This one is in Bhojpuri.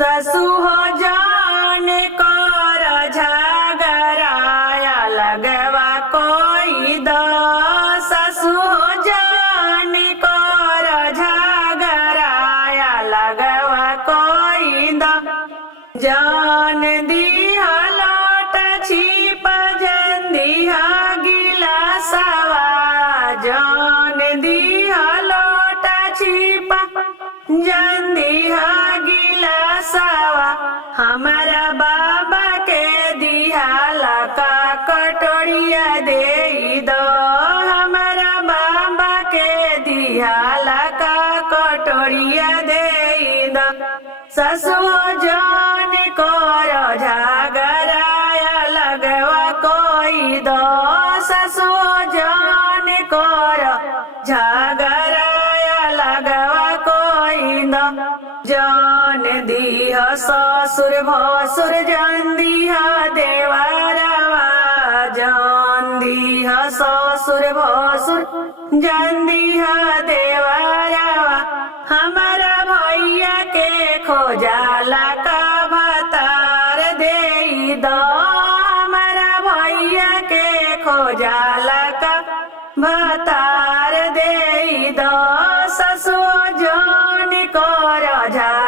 ससु हो जान कर झगड़ाया लगवा कोई दो। ससु हो जान कर झगड़ाया लगवा कोई दो। जान दिया लौट छिप जन दिया गिलासवा। जान दिया लौट छिप जन दिया गिलासवा। हमारा बाबा के दिहाला का कटोरिया दे दो। हमारा बाबा के दिहाला का कटोरिया दे दो। ससु जान कर झगड़ाया लगवा कोई दो। ससु जान कर झगड़ाया लगवा कोई दो। जान दिह ससुर भसुर जान दिह देवरवा। जान दिह ससुर भसुर जान दिह देवरवा। हमारा भैया के खोजाला का भतार दे दो। हमारा भैया के खोजाला का भतार दे दो। ससु जान कर झगड़ाया